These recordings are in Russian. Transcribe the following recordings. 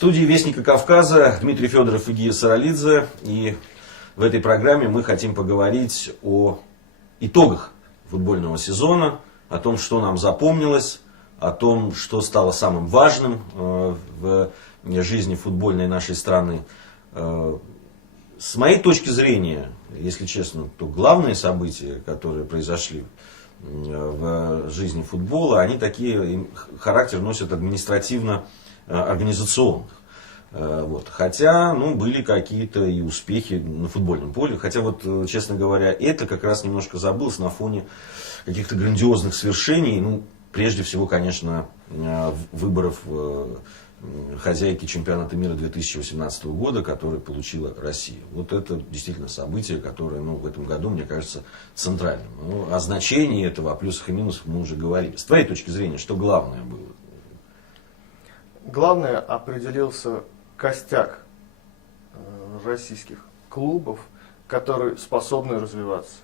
студии Вестника Кавказа Дмитрий Федоров и Гия Саралидзе. И в этой программе мы хотим поговорить о итогах футбольного сезона, о том, что нам запомнилось, о том, что стало самым важным в жизни футбольной нашей страны. С моей точки зрения, если честно, то главные события, которые произошли в жизни футбола, они такие, характер носят административно-организационных. Вот. Хотя, были какие-то и успехи на футбольном поле. Хотя, честно говоря, это как раз немножко забылось на фоне каких-то грандиозных свершений. Прежде всего, конечно, выборов хозяйки чемпионата мира 2018 года, который получила Россия. Вот это действительно событие, которое в этом году, мне кажется, центральным. О значении этого, о плюсах и минусах мы уже говорили. С твоей точки зрения, что главное было? Главное, определился костяк российских клубов, которые способны развиваться.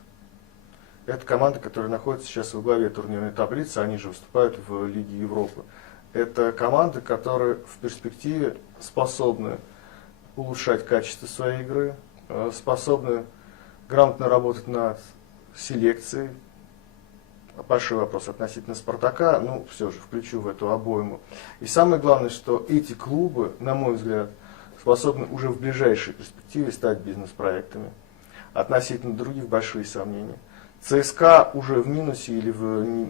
Это команды, которые находятся сейчас во главе турнирной таблицы, они же выступают в Лиге Европы. Это команды, которые в перспективе способны улучшать качество своей игры, способны грамотно работать над селекцией. Большой вопрос относительно «Спартака», все же включу в эту обойму. И самое главное, что эти клубы, на мой взгляд, способны уже в ближайшей перспективе стать бизнес-проектами. Относительно других большие сомнения. ЦСКА уже в минусе или в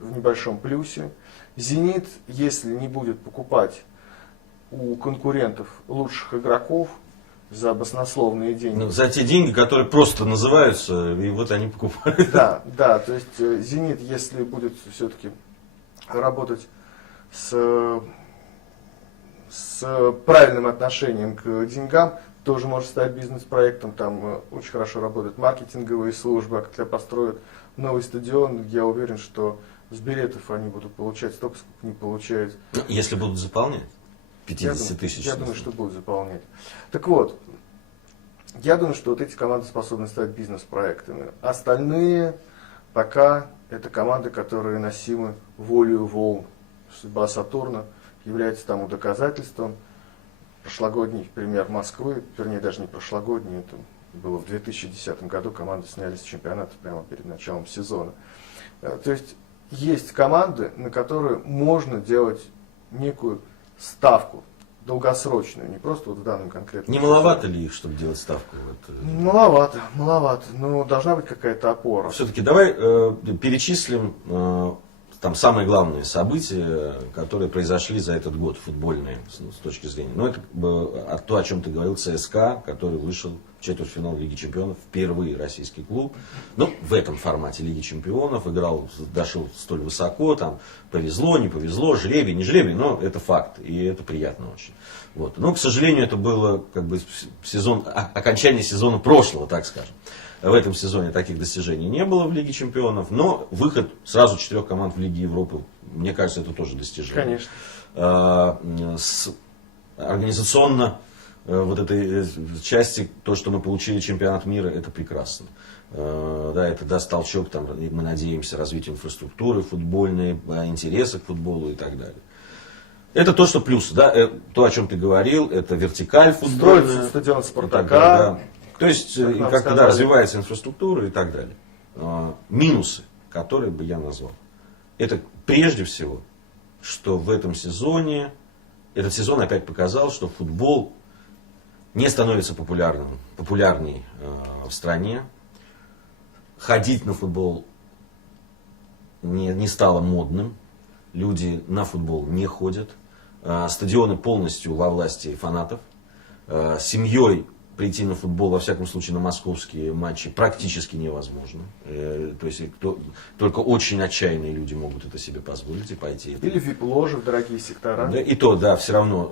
небольшом плюсе. «Зенит», если не будет покупать у конкурентов лучших игроков за баснословные деньги. За те деньги, которые просто называются, и вот они покупают. Да, то есть «Зенит», если будет все-таки работать с правильным отношением к деньгам, тоже может стать бизнес-проектом. Там очень хорошо работают маркетинговые службы, а когда построят новый стадион, я уверен, что с билетов они будут получать столько, сколько не получают. Если будут заполнять 50 тысяч. Я думаю, что будут заполнять. Так вот, я думаю, что эти команды способны стать бизнес-проектами. Остальные пока это команды, которые носимы волею волн. Судьба Сатурна является тому доказательством. Прошлогодний пример Москвы, вернее даже не прошлогодний, это было в 2010 году, команды снялись с чемпионата прямо перед началом сезона. То есть команды, на которые можно делать некую ставку долгосрочную, не просто в данном конкретном. Не маловато ли их, чтобы делать ставку? Маловато, но должна быть какая-то опора. Все-таки давай перечислим там самые главные события, которые произошли за этот год футбольные с точки зрения. Это то, о чем ты говорил, ЦСКА, который вышел в четвертьфинал Лиги Чемпионов, впервые российский клуб. В этом формате Лиги Чемпионов дошел столь высоко, там повезло, не повезло, жребий, не жребий, но это факт, и это приятно очень. Но, к сожалению, это было окончание сезона прошлого, так скажем. В этом сезоне таких достижений не было в Лиге Чемпионов, но выход сразу 4 команд в Лиге Европы, мне кажется, это тоже достижение. Конечно. Организационно этой части, то, что мы получили чемпионат мира, это прекрасно. Это даст толчок, мы надеемся, развитию инфраструктуры футбольной, интереса к футболу и так далее. Это то, что плюс, то, о чем ты говорил, это вертикаль футбольная. Строится стадион «Спартака». То есть, как-то развивается инфраструктура и так далее. Минусы, которые бы я назвал, это прежде всего, что в этом сезоне, этот сезон опять показал, что футбол не становится популярней в стране. Ходить на футбол не стало модным. Люди на футбол не ходят. Стадионы полностью во власти фанатов. Семьей прийти на футбол, во всяком случае на московские матчи, практически невозможно. То есть только очень отчаянные люди могут это себе позволить и пойти. Или вип-ложи в дорогие сектора. И то, все равно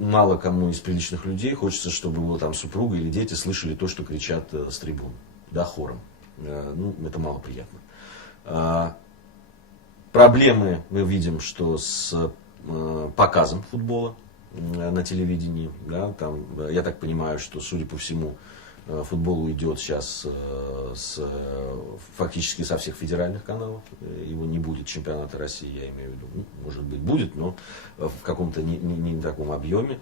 мало кому из приличных людей хочется, чтобы его там супруга или дети слышали то, что кричат с трибун, хором. Это мало приятно. Проблемы мы видим, что с показом футбола на телевидении. Я так понимаю, что, судя по всему, Футбол уйдет сейчас фактически со всех федеральных каналов. Его не будет чемпионата России, я имею в виду. Ну, может быть, будет, но в каком-то не таком объеме.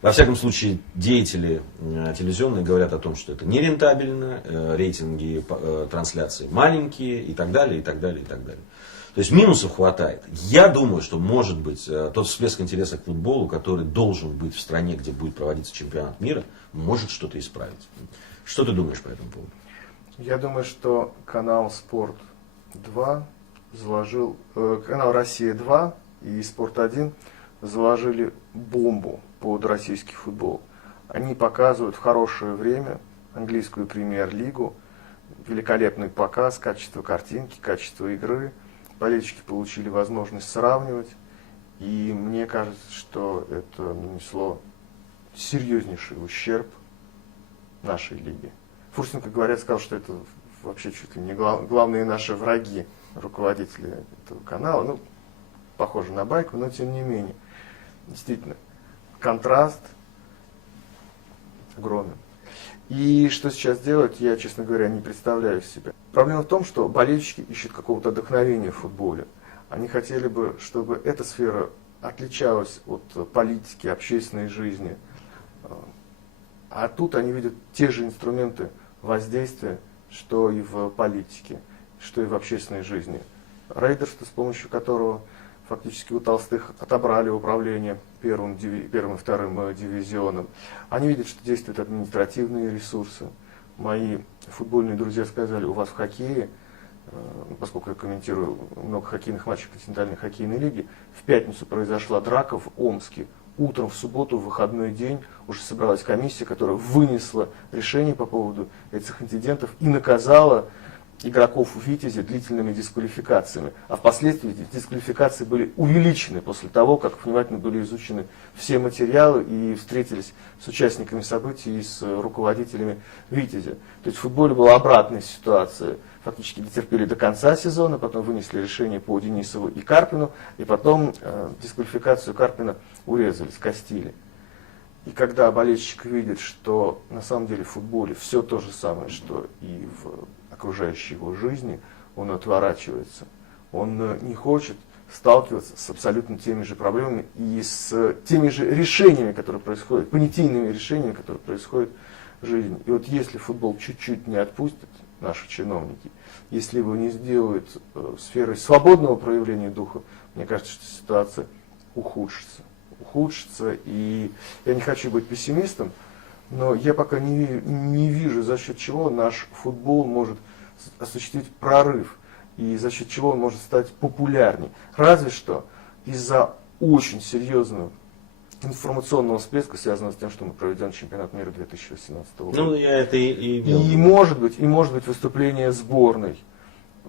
Во всяком случае, деятели телевизионные говорят о том, что это нерентабельно, рейтинги трансляций маленькие и так далее, и так далее, и так далее. То есть минусов хватает. Я думаю, что может быть тот всплеск интереса к футболу, который должен быть в стране, где будет проводиться чемпионат мира, может что-то исправить. Что ты думаешь по этому поводу? Я думаю, что канал Спорт 2 канал Россия 2 и Спорт 1 заложили бомбу под российский футбол. Они показывают в хорошее время английскую премьер-лигу, великолепный показ, качество картинки, качество игры. Болельщики получили возможность сравнивать, и мне кажется, что это нанесло серьезнейший ущерб нашей лиге. Фурсенко, говорят, сказал, что это вообще чуть ли не главные наши враги, руководители этого канала. Ну, похоже на байку, но тем не менее. Действительно, контраст огромен. И что сейчас делать, я, честно говоря, не представляю себе. Проблема в том, что болельщики ищут какого-то вдохновения в футболе. Они хотели бы, чтобы эта сфера отличалась от политики, общественной жизни. А тут они видят те же инструменты воздействия, что и в политике, что и в общественной жизни. Рейдерство, с помощью которого фактически у Толстых отобрали управление первым и вторым дивизионом. Они видят, что действуют административные ресурсы. Мои футбольные друзья сказали, у вас в хоккее, поскольку я комментирую много хоккейных матчей континентальной хоккейной лиги, в пятницу произошла драка в Омске. Утром в субботу, в выходной день, уже собралась комиссия, которая вынесла решение по поводу этих инцидентов и наказала игроков «Витязя» длительными дисквалификациями. А впоследствии эти дисквалификации были увеличены после того, как внимательно были изучены все материалы и встретились с участниками событий и с руководителями «Витязя». То есть в футболе была обратная ситуация. Фактически дотерпели до конца сезона, потом вынесли решение по Денисову и Карпину, и потом дисквалификацию Карпина урезали, скостили. И когда болельщик видит, что на самом деле в футболе все то же самое, что и в окружающей его жизни, он отворачивается. Он не хочет сталкиваться с абсолютно теми же проблемами и с теми же решениями, которые происходят, понятийными решениями, которые происходят в жизни. И вот если футбол чуть-чуть не отпустит наши чиновники, если его не сделают сферой свободного проявления духа, мне кажется, что ситуация ухудшится. И я не хочу быть пессимистом, но я пока не вижу, за счет чего наш футбол может осуществить прорыв и за счет чего он может стать популярней. Разве что из-за очень серьезного информационного всплеска, связанного с тем, что мы проведем чемпионат мира 2018 года. Ну, я это и может быть выступление сборной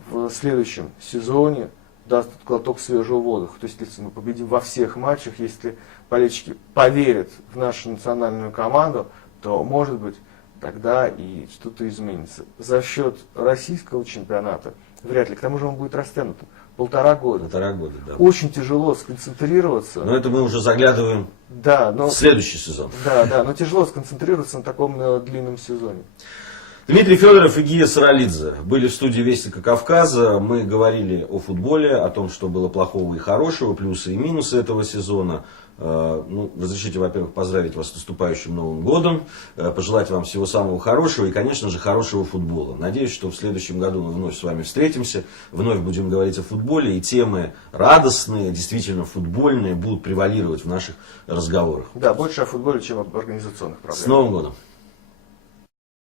в следующем сезоне даст глоток свежего воздуха. То есть, если мы победим во всех матчах, если болельщики поверят в нашу национальную команду, то, может быть, тогда и что-то изменится. За счет российского чемпионата вряд ли. К тому же он будет растянутым. 1,5 года. 1,5 года, да. Очень тяжело сконцентрироваться. Но это мы уже заглядываем в следующий сезон. Да, но тяжело сконцентрироваться на таком длинном сезоне. Дмитрий Федоров и Гия Саралидзе были в студии Вестника Кавказа. Мы говорили о футболе, о том, что было плохого и хорошего, плюсы и минусы этого сезона. Разрешите, во-первых, поздравить вас с наступающим Новым годом, пожелать вам всего самого хорошего и, конечно же, хорошего футбола. Надеюсь, что в следующем году мы вновь с вами встретимся, вновь будем говорить о футболе, и темы радостные, действительно футбольные, будут превалировать в наших разговорах. Да, больше о футболе, чем об организационных проблемах. С Новым годом!